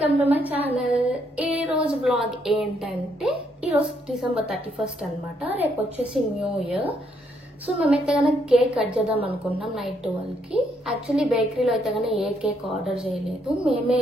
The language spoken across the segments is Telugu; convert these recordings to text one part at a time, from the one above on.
Welcome to my channel. ఈ రోజు బ్లాగ్ ఏంటంటే ఈరోజు December 31st అనమాట. రేపు వచ్చేసి న్యూ ఇయర్. సో మేమైతే కనుక కేక్ కట్ చేద్దాం అనుకుంటున్నాం నైట్ 12కి. యాక్చువల్లీ బేకరీలో అయితే కనుక ఏ కేక్ ఆర్డర్ చేయలేదు, మేమే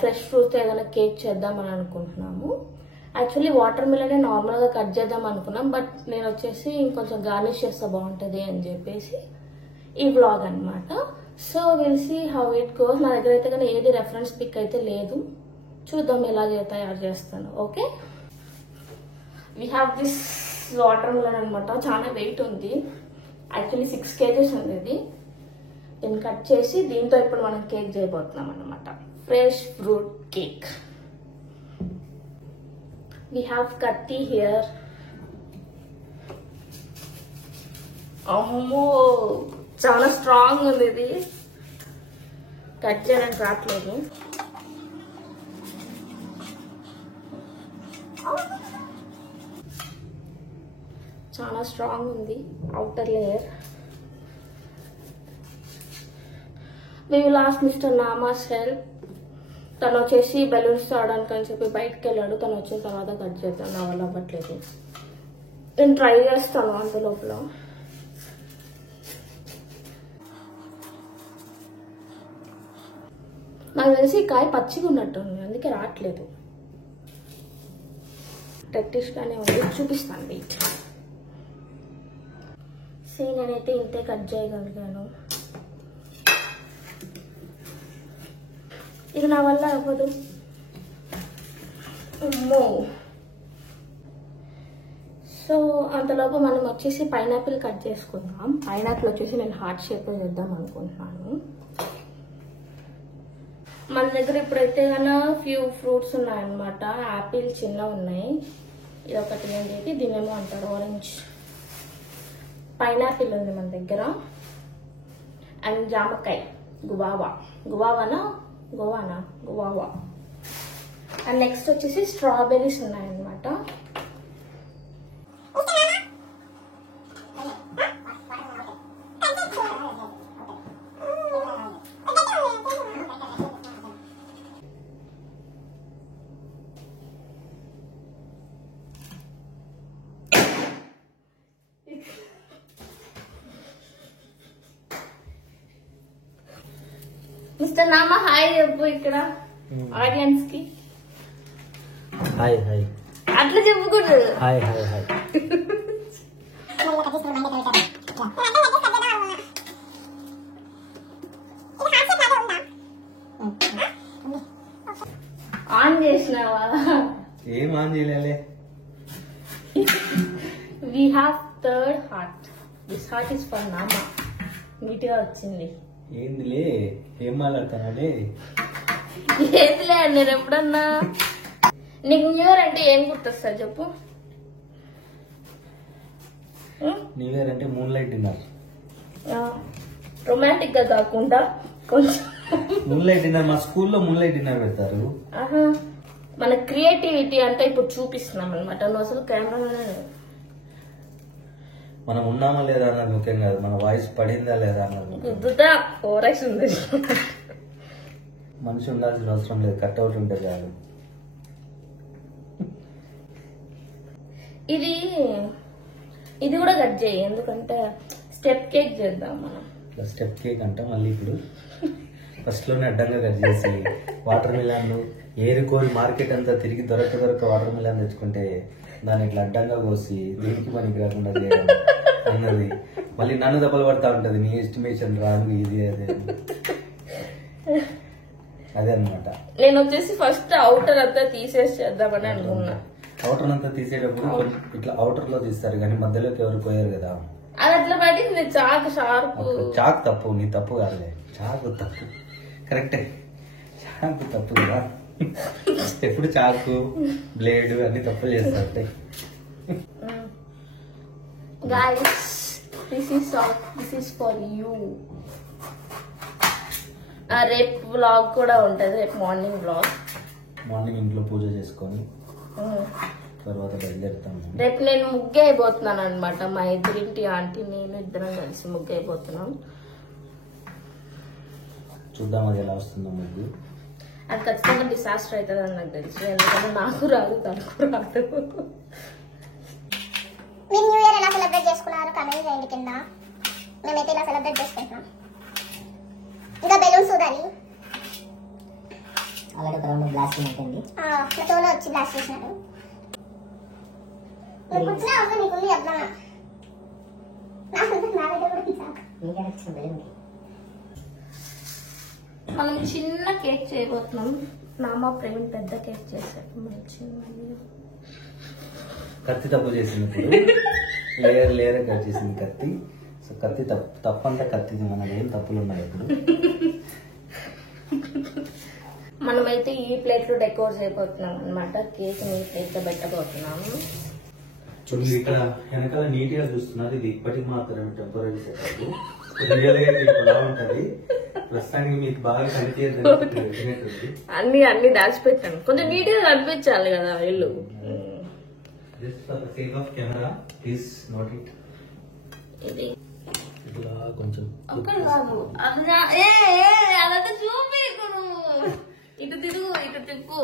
ఫ్రెష్ ఫ్రూట్స్ ఏదైనా కేక్ చేద్దామని అనుకుంటున్నాము. యాక్చువల్లీ వాటర్ మిలనే నార్మల్గా కట్ చేద్దాం అనుకున్నాం, బట్ నేను వచ్చేసి ఇంకొంచెం గార్నిష్ చేస్తే బాగుంటుంది అని చెప్పేసి ఈ వ్లాగ్ అనమాట. So will see how it goes. నా దగ్గర అయితే కానీ ఏది రెఫరెన్స్ పిక్ అయితే లేదు, చూద్దాం ఎలా తయారు చేస్తాను. Okay, we have this water melon అనమాట. చాలా వెయిట్ ఉంది, యాక్చువల్లీ 6 kgs ఉంది ఇది. దీన్ని కట్ చేసి దీంతో ఇప్పుడు మనం కేక్ చేయబోతున్నాం అనమాట. Fresh fruit cake. We have కత్తి హియర్. అమ్మో చాలా స్ట్రాంగ్ ఉంది, ఇది కట్ చేయడానికి రావట్లేదు. చాలా స్ట్రాంగ్ ఉంది outer layer. We will ask mister Nama's help. తను వచ్చేసి బెలూన్స్ ఆడడానికి అని చెప్పి బయటకు వెళ్ళాడు. తను వచ్చిన తర్వాత కట్ చేద్దాం, నా వల్ల అవ్వట్లేదు. నేను ట్రై చేస్తాను అంత లోపల. నాకు తెలిసి కాయ పచ్చిగా ఉన్నట్టుంది, అందుకే రావట్లేదు. టెక్టిష్గానే ఉంది, చూపిస్తాను వెయిట్. నేనైతే ఇంతే కట్ చేయగలిగాను. ఇది నా వల్ల అవ్వదు. అమ్మో. సో అంతలోపు మనం వచ్చేసి పైనాపిల్ కట్ చేసుకుందాం. పైనాపిల్ వచ్చేసి నేను హార్ట్ షేప్లో చేద్దాం అనుకుంటున్నాను. మన దగ్గర ఇప్పుడైతే కన్నా ఫ్యూ ఫ్రూట్స్ ఉన్నాయన్నమాట. యాపిల్ చిన్న ఉన్నాయి, ఇది ఒకటి ఏంటి దీనేమో అంటారు ఆరెంజ్. పైనాపిల్ ఉంది మన దగ్గర, అండ్ జామకాయ, గువావా. అండ్ నెక్స్ట్ వచ్చేసి స్ట్రాబెర్రీస్ ఉన్నాయన్నమాట. మిస్టర్ నామా హాయ్ చెప్పు ఇక్కడ ఆడియన్స్ కి. హాయ్ హాయ్ అట్లా చెప్పుకుంటు. Hi hi hi. ఆన్ చేసినావా? ఏం ఆన్ చేయలే. We have third heart. This heart is for Nama. Neat గా వచ్చింది. ఏందిలే, ఏం మాట్లాడతానండి? ఏదిలే నేను ఎప్పుడన్నా. నీకు న్యూ ఇయర్ అంటే ఏం గుర్తొస్తా చెప్పు? న్యూ ఇయర్ అంటే మూన్ లైట్ డిన్నర్. రొమాంటిక్ గా కాకుండా కొంచెం మూన్ లైట్ డిన్నర్. మా స్కూల్లో మూన్ లైట్ డిన్నర్ పెడతారు. మన క్రియేటివిటీ అంటే ఇప్పుడు చూపిస్తున్నాం అనమాట. నువ్వు అసలు కెమెరా మనం ఉన్నామా లేదా అన్నది ముఖ్యం కాదు, మన వాయిస్ పడిందా లేదా అన్నది. మనిషి ఉండాల్సిన అవసరం లేదు, కట్అవుట్ ఉంటే చాలు. ఇది కూడా కట్ చేయి, ఎందుకంటే స్టెప్ కేక్ చేద్దాం మనం. స్టెప్ కేక్ అంటే మళ్ళీ ఇప్పుడు ఫస్ట్ లోనే అడ్డంగా కట్ చేసి వాటర్ మిలాన్ ఏరుకోరి మార్కెట్ అంతా తిరిగి దొరక వాటర్ మిలాన్ తెచ్చుకుంటే దాన్ని ఇట్లా అడ్డంగా కోసి దీనికి పనికి రాకుండా చేయడం అన్నది మళ్ళీ నన్ను దెబ్బలు పడతా ఉంటది. నీ ఎస్టిమేషన్ రాంగ్, ఇది అదే అనమాట. నేను వచ్చేసి ఫస్ట్ అవుటర్ అంతా తీసేసి చేద్దామని అనుకున్నా. అవుటర్ అంతా తీసేటప్పుడు ఇట్లా అవుటర్ లో తీస్తారు కానీ మధ్యలోకి ఎవరు పోయారు కదా, అది అట్లా పడింది. చాకు షార్ప్. చాకు తప్పు, నీ తప్పు కాదులే. చాకు తప్పు కరెక్టే, చాకు తప్పు కదా. ఎప్పుడు చాకు బ్లేడ్ అన్ని తప్పులు చేస్తారు. Guys, this is for you. రేపు వ్లాగ్ కూడా ఉంటది, రేపు మార్నింగ్ వ్లాగ్. మార్నింగ్ ఇంట్లో పూజ చేసుకొని తర్వాత బయలుదేరుతాము. రేపు నేను ముగ్గు అయిపోతున్నాను అనమాట. మా ఎదురింటి ఆంటీ నేను ఇద్దరం కలిసి ముగ్గు అయిపోతున్నాం. చూద్దాం అది ఎలా వస్తుందో ముగ్గు. అది ఖచ్చితంగా డిసాస్టర్ అవుతుంది అని నాకు తెలుసు, ఎందుకంటే నాకు రాదు తనకు రాదు. మీరు న్యూ ఇయర్ ఎలా సెలబ్రేట్ చేసుకున్నారు కమెంట్ చేయండి కింద. మేమైతే ఇలా సెలబ్రేట్ చేసుకుంటున్నాం. ఇంకా బెలూన్స్ చూడాలి. అలాగే ఒక రౌండ్ బ్లాస్ట్ అయిపోయింది. తోలో వచ్చి బ్లాస్ట్ చేసినారు. నేను కూర్చున్నా ఉందో నీకు అబ్బా మనం చిన్న కేక్ చేయబోతున్నాం. నామా ప్రవీణ్ పెద్ద కేక్ చేశారు, మనం చిన్న కత్తి తప్పు చేసినప్పుడు లేయర్ లేయర్ కట్ చేసింది కత్తి. సో కత్తి తప్పంతా కత్తిది, మనది ఏం తప్పులు ఉన్నాయి ఇప్పుడు. మనమైతే ఈ ప్లేట్ లో డెకోర్ చేయబోతున్నాం అనమాట. కేక్ ఈ ప్లేట్ లో పెట్టబోతున్నాము. చూడండి ఇక్కడ వెనకాల నీట్ గా చూస్తున్నారు. ఇది ఇప్పటికి మాత్రమే టెంపరీ సెటప్. రియల్ గా ఇలా ఉంటది. ప్రస్తుతానికి మీకు బాగా కనిపించేది. అన్ని దాచిపెట్టాను, కొంచెం నీట్ గా కనిపించాలి కదా ఇల్లు. Just for the sake of camera please note it. ఇది ఇట్లా కొంచెం అదంతా చూపేకు నువ్వు. ఇటు తిరుగు, ఇటు తిప్పు.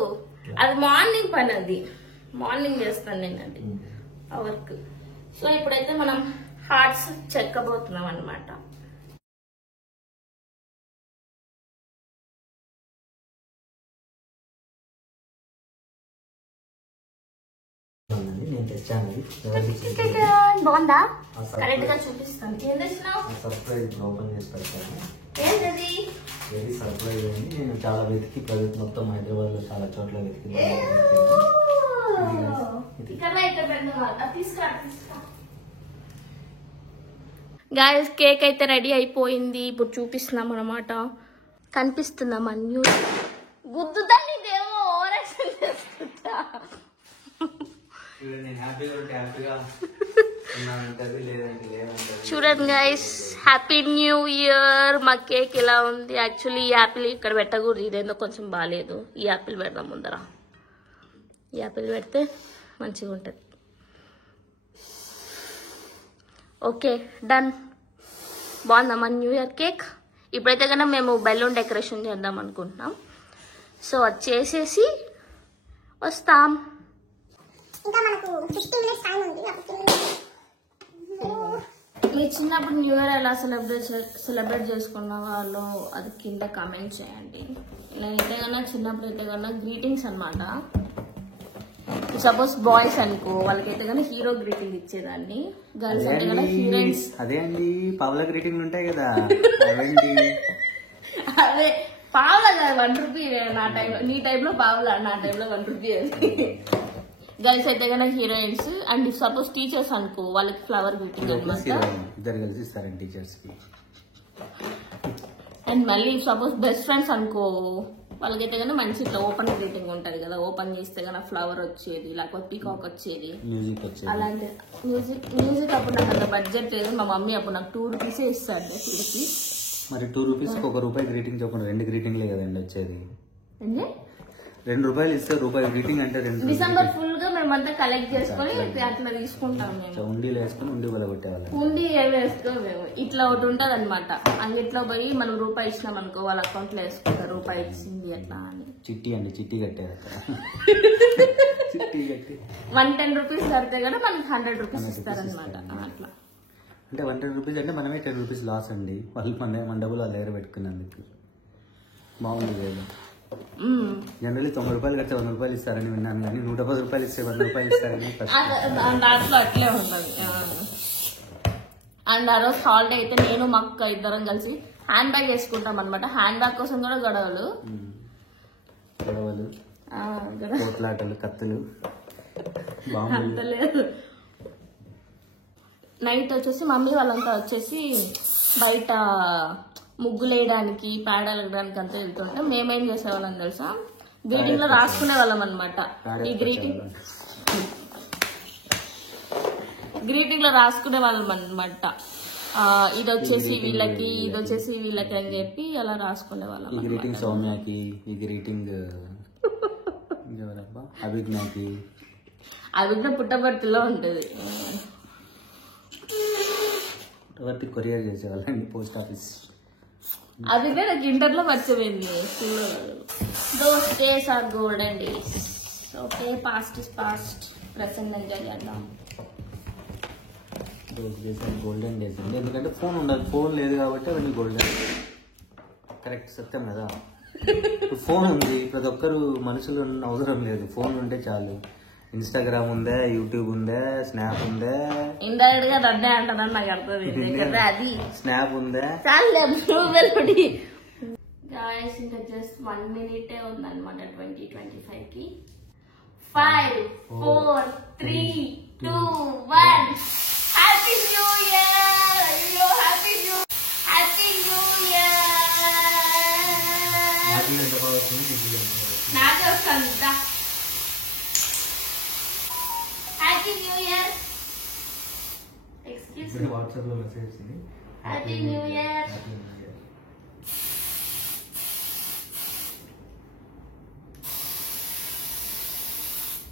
అది మార్నింగ్ పని, అది మార్నింగ్ చేస్తాను నేను అది ఆ వర్క్. సో ఇప్పుడైతే మనం హార్ట్స్ చెక్కబోతున్నాం అన్నమాట. నేను తెచ్చాను. బాగుందా? కరెక్ట్ గా చూపిస్తాను. ఏం తెచ్చినావు? సర్ప్రైజ్ ఓపెన్ చేసి పెడతాను. ఏంటది? వెరీ సర్ప్రైజ్ అని నేను చాలా వెతికి ప్రజెంట్ మొత్తం హైదరాబాద్ లో చాలా చోట్ల వెతికి గాయస్ కేక్ అయితే రెడీ అయిపోయింది. ఇప్పుడు చూపిస్తున్నాం అనమాట. కనిపిస్తుందా మన్యూ? గుద్దుతా నీదేమో ఓవరాక్షన్ చేస్తుందా? చూడండి గైస్, హ్యాపీ న్యూ ఇయర్. మా కేక్ ఎలా ఉంది? యాక్చువల్లీ ఈ యాపిల్ ఇక్కడ పెట్టకూడదు, ఇదేందో కొంచెం బాగాలేదు. ఈ యాపిల్ పెడదాం ముందర. ఈ యాపిల్ పెడితే మంచిగా ఉంటుంది. Okay done. బాగుందా మన న్యూ ఇయర్ కేక్? ఇప్పుడైతే కన్నా మేము బెలూన్ డెకరేషన్ చేద్దాం అనుకుంటున్నాం. సో అది చేసేసి వస్తాం. ఇంకా మనకు 15 మినిట్స్ టైం ఉంది. మీ చిన్నప్పుడు న్యూ ఇయర్ ఎలా సెలబ్రేట్ చేసుకున్న వాళ్ళు అది కింద కామెంట్ చేయండి. నేనైతే కన్నా చిన్నప్పుడు అయితే కన్నా గ్రీటింగ్స్ అనమాట. సపోజ్ బాయ్స్ అనుకో, వాళ్ళకైతే కన్నా హీరో గ్రీటింగ్ ఇచ్చేదాన్ని. గర్ల్స్ అయితే కన్నా హీరోయిన్స్. అదే అండి పావుల గ్రీటింగ్ ఉంటాయి కదా. అదే పావులా కాదు, 1 రూపీ. నా టైంలో, నీ టైంలో పావులా, నా టైంలో 1 రూపీ. గర్ల్స్ అయితే కన్నా హీరోయిన్స్. అండ్ సపోజ్ టీచర్స్ అనుకో, వాళ్ళకి ఫ్లవర్ గ్రీటింగ్ అనమాట. ఇద్దరు కలిసి ఇస్తారండి టీచర్స్ కి. అండ్ మళ్ళీ సపోజ్ బెస్ట్ ఫ్రెండ్స్ అనుకో, వాళ్ళకైతే కన్నా మంచి ఇట్లా ఓపెన్ గ్రీటింగ్ ఉంటది కదా. ఓపెన్ చేస్తే కన్నా ఫ్లవర్ వచ్చేది, లేకపోతే పీకాక్ వచ్చేది, మ్యూజిక్ వచ్చేది. అలాంటి మ్యూజిక్ అప్పుడు నాకు అంత బడ్జెట్ లేదు. మా మమ్మీ అప్పుడు నాకు 2 రూపీసే ఇస్తాడు వీడికి. మరి 2 రూపీస్ కి 1 రూపాయి గ్రీటింగ్ చెప్పండి. 2 గ్రీటింగ్లే కదండి వచ్చేది. 2 రూపాయలు ఇస్తే రూపాయి గ్రీటింగ్ అంటే 2 డిసెంబర్ ఫుల్ గా మేమంతా కలెక్ట్ చేసుకుని అట్లా తీసుకుంటాం. మేము ఉండీలు వేసుకుని ఉండి వలగొట్టేవాళ్ళం. ఉండి వేసుకోమేము. ఇట్లా ఒకటి ఉంటది అనమాట. అంగిట్లో పోయి మనం రూపాయి ఇచ్చినాం అనుకో, వాళ్ళ అకౌంట్ లో వేసుకుంటారు రూపాయి ఇచ్చింది అట్లా అని. చిట్టి అండి, చిట్టి కట్టారు అక్కడ. చిట్టి కట్టి 110 రూపీస్ కడితే కూడా మనకి 100 రూపీస్ ఇస్తారనమాట. అట్లా అంటే 110 రూపీస్ అంటే మనమే 10 రూపీస్ లాస్ అండి. వాళ్ళు మన డబ్బులు వాళ్ళ దగ్గర పెట్టుకున్నందుకు. బాగుంది కదా. జనరల్లీ 90 రూపాయలు కడితే 100 రూపాయలు ఇస్తారని విన్నాను, కానీ 110 రూపాయలు ఇస్తే 100 రూపాయలు ఇస్తారని దాంట్లో అట్లే ఉంటుంది. అండ్ ఆ రోజు హాలిడే అయితే నేను మా అక్క ఇద్దరం కలిసి హ్యాండ్ బ్యాగ్ వేసుకుంటాం అనమాట. హ్యాండ్ బ్యాగ్ కోసం కూడా గొడవలు, కోట్లాటలు, కత్తులు. అంత లేదు. నైట్ వచ్చేసి మమ్మీ వాళ్ళంతా వచ్చేసి బయట ముగ్గులు వేయడానికి, పేడలు వేయడానికి అంతా వెళ్తుంటే మేమేం చేసేవాళ్ళం తెలుసా, గ్రీటింగ్ లో రాసుకునే వాళ్ళం అనమాట. ఈ గ్రీటింగ్ లో రాసుకునే వాళ్ళం అనమాట. ఇది వచ్చేసి వీళ్ళకి, ఇది వచ్చేసి వీళ్ళకి అని చెప్పి అలా రాసుకునే వాళ్ళం. గ్రీటింగ్ సౌమ్యకి, ఈ గ్రీటింగ్ అభిజ్ఞకి. అభిజ్ఞ పుట్టబర్తిలో ఉంటుంది. పుట్టబర్తి కొరియర్ చేసేవాళ్ళండి, పోస్ట్ ఆఫీస్. అది నాకు ఇంటర్లో పరిచయమైంది. Those days are golden days. Okay, past is past. Present enjoy చేద్దాం. Those days are golden days అండి. ఎందుకంటే ఫోన్ ఉండాలి, ఫోన్ లేదు కాబట్టి అవన్నీ గోల్డెన్. కరెక్ట్, సత్యం కదా. ఇప్పుడు ఫోన్ ఉంది, ప్రతి ఒక్కరు మనుషులు అవసరం లేదు, ఫోన్ ఉంటే చాలు. ఇన్స్టాగ్రామ్ ఉందే, యూట్యూబ్ ఉందే, స్నాప్ ఉందే, ఇండైరెక్ట్ గా రద్దే అంటదని నాకు అర్థమైంది కదా. అది స్నాప్ ఉందే, చాలు. గాయస్ ఇంకా జస్ట్ 1 minute ఉందన్నమాట 2025 కి. 5, 4, 3, 2, 1. Happy new year. అయ్యో హ్యాపీ న్యూ ఇయర్. నాకే వస్తుంది. Happy new year. Excuse me. WhatsApp లో మెసేజ్ వచ్చింది, హ్యాపీ న్యూ ఇయర్.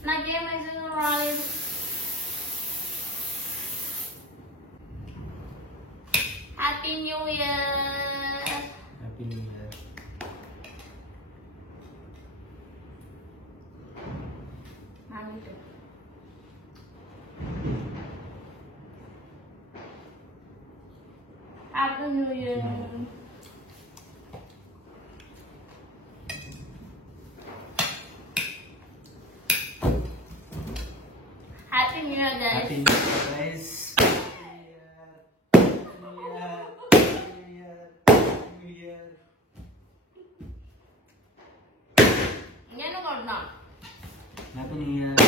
నాకేం మెసేజ్ రాలేదు. Happy new year. Happy new year. Happy new year. Happy new year guys. Happy new year guys. నేను కొడుతున్నా. Happy new year.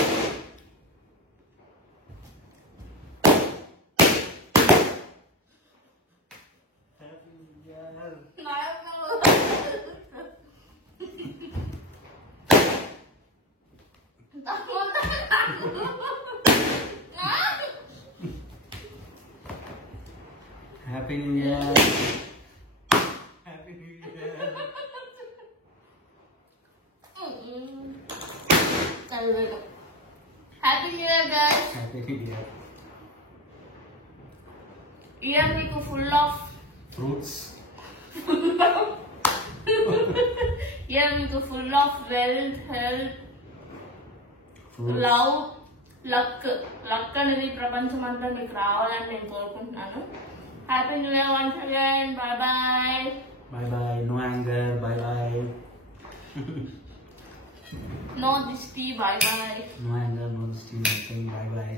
Happy new year. Happy new year. Happy new year guys. Happy new year. Year మీకు ఫుల్ ఆఫ్ ఫ్రూట్స్. ఇయర్ మీకు full of wealth, health, love, luck అనేది ప్రపంచం అంతా మీకు రావాలని నేను కోరుకుంటున్నాను. Happy new year once again. Bye bye. Bye bye. No anger. Bye bye. No దిష్టి. Bye bye. No anger. No steam. Bye bye.